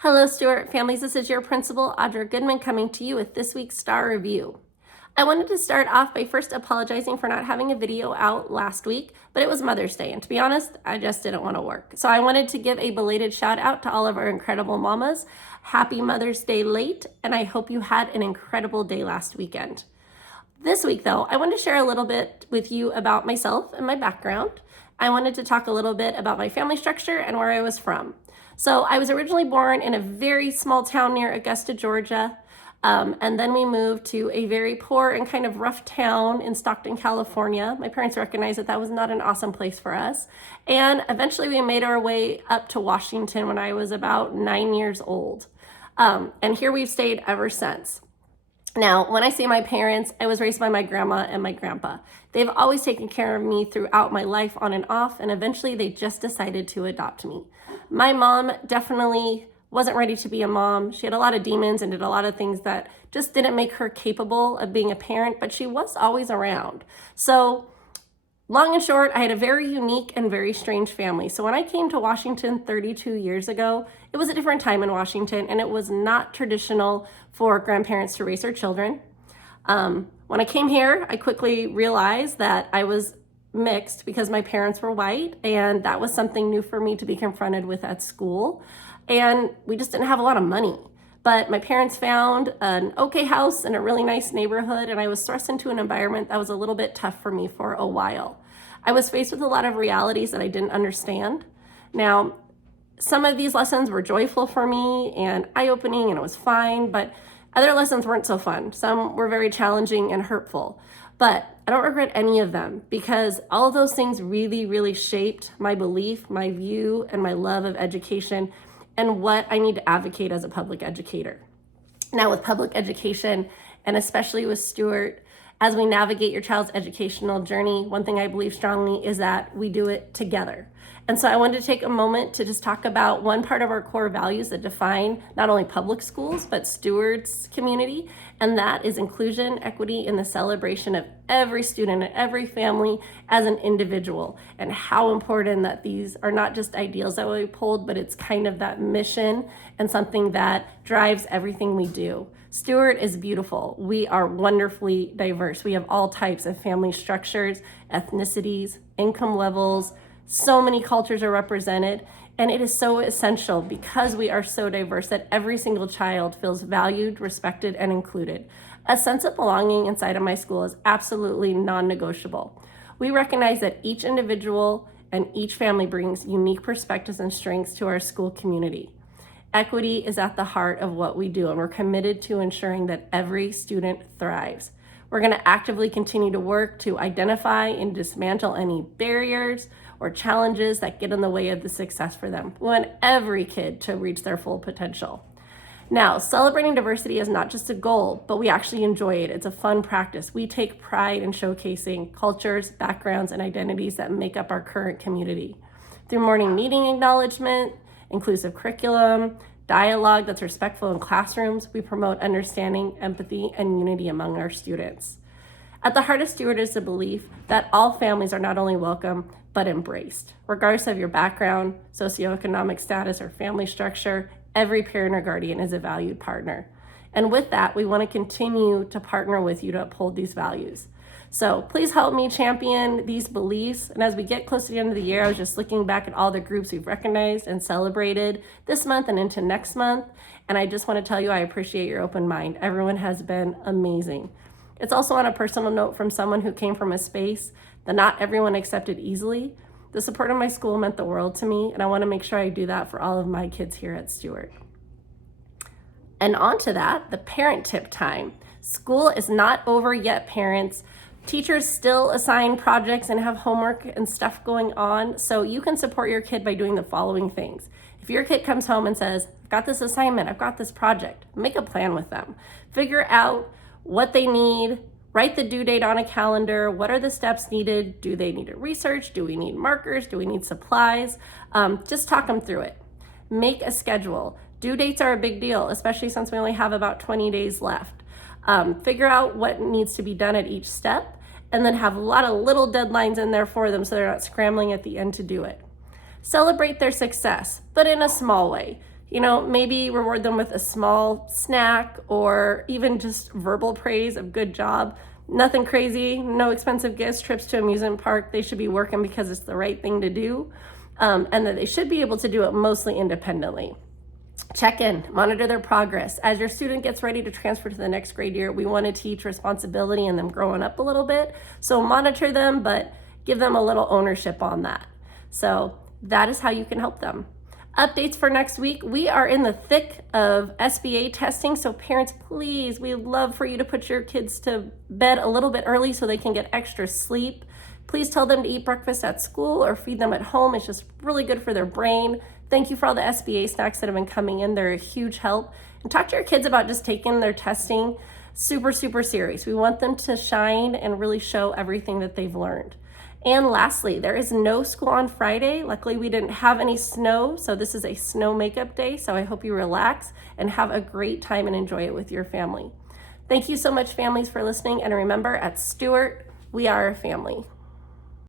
Hello, Stewart families. This is your principal, Audra Goodman, coming to you with this week's Star Review. I wanted to start off by first apologizing for not having a video out last week, but it was Mother's Day, and to be honest, I just didn't want to work. So I wanted to give a belated shout out to all of our incredible mamas. Happy Mother's Day late, and I hope you had an incredible day last weekend. This week, though, I wanted to share a little bit with you about myself and my background. I wanted to talk a little bit about my family structure and where I was from. So I was originally born in a very small town near Augusta, Georgia. And then we moved to a very poor and kind of rough town in Stockton, California. My parents recognized that that was not an awesome place for us. And eventually we made our way up to Washington when I was about 9 years old. And here we've stayed ever since. Now, when I say my parents, I was raised by my grandma and my grandpa. They've always taken care of me throughout my life on and off, and eventually they just decided to adopt me. My mom definitely wasn't ready to be a mom. She had a lot of demons and did a lot of things that just didn't make her capable of being a parent, but she was always around. So long and short, I had a very unique and very strange family. So when I came to Washington 32 years ago, it was a different time in Washington, and it was not traditional for grandparents to raise their children. When I came here, I quickly realized that I was mixed because my parents were white, and that was something new for me to be confronted with at school. And we just didn't have a lot of money. But my parents found an okay house in a really nice neighborhood, and I was thrust into an environment that was a little bit tough for me for a while. I was faced with a lot of realities that I didn't understand. Now, some of these lessons were joyful for me and eye-opening, and it was fine, but other lessons weren't so fun. Some were very challenging and hurtful. But I don't regret any of them because all of those things really, really shaped my belief, my view, and my love of education and what I need to advocate as a public educator. Now, with public education, and especially with Stewart, as we navigate your child's educational journey, one thing I believe strongly is that we do it together. And so I wanted to take a moment to just talk about one part of our core values that define not only public schools, but Stewart's community, and that is inclusion, equity, and the celebration of every student and every family as an individual, and how important that these are not just ideals that we uphold, but it's kind of that mission and something that drives everything we do. Stewart is beautiful. We are wonderfully diverse. We have all types of family structures, ethnicities, income levels. So many cultures are represented, and it is so essential because we are so diverse that every single child feels valued, respected, and included. A sense of belonging inside of my school is absolutely non-negotiable. We recognize that each individual and each family brings unique perspectives and strengths to our school community. Equity is at the heart of what we do, and we're committed to ensuring that every student thrives. We're going to actively continue to work to identify and dismantle any barriers or challenges that get in the way of the success for them. We want every kid to reach their full potential. Now, celebrating diversity is not just a goal, but we actually enjoy it. It's a fun practice. We take pride in showcasing cultures, backgrounds, and identities that make up our current community. Through morning meeting acknowledgement, inclusive curriculum, dialogue that's respectful in classrooms, we promote understanding, empathy, and unity among our students. At the heart of Stewart is the belief that all families are not only welcome, but embraced. Regardless of your background, socioeconomic status, or family structure, every parent or guardian is a valued partner. And with that, we want to continue to partner with you to uphold these values. So please help me champion these beliefs. And as we get close to the end of the year, I was just looking back at all the groups we've recognized and celebrated this month and into next month. And I just want to tell you, I appreciate your open mind. Everyone has been amazing. It's also on a personal note from someone who came from a space that not everyone accepted easily. The support of my school meant the world to me, and I want to make sure I do that for all of my kids here at Stewart. And on to that, the parent tip time. School is not over yet, parents. Teachers still assign projects and have homework and stuff going on, so you can support your kid by doing the following things. If your kid comes home and says, I've got this assignment, I've got this project, make a plan with them. Figure out what they need, write the due date on a calendar, what are the steps needed, do they need to research, do we need markers, do we need supplies, just talk them through it. Make a schedule. Due dates are a big deal, especially since we only have about 20 days left. Figure out what needs to be done at each step, and then have a lot of little deadlines in there for them so they're not scrambling at the end to do it. Celebrate their success, but in a small way. Maybe reward them with a small snack or even just verbal praise of good job. Nothing crazy, no expensive gifts, trips to amusement park. They should be working because it's the right thing to do, and that they should be able to do it mostly independently. Check in, monitor their progress. As your student gets ready to transfer to the next grade year, we want to teach responsibility and them growing up a little bit. So monitor them, but give them a little ownership on that. So that is how you can help them. Updates for next week. We are in the thick of SBA testing, so parents, please, we'd love for you to put your kids to bed a little bit early so they can get extra sleep. Please tell them to eat breakfast at school or feed them at home. It's just really good for their brain. Thank you for all the SBA snacks that have been coming in. They're a huge help. And talk to your kids about just taking their testing super, super serious. We want them to shine and really show everything that they've learned. And lastly, there is no school on Friday. Luckily, we didn't have any snow, so this is a snow makeup day. So I hope you relax and have a great time and enjoy it with your family. Thank you so much, families, for listening. And remember, at Stewart, we are a family.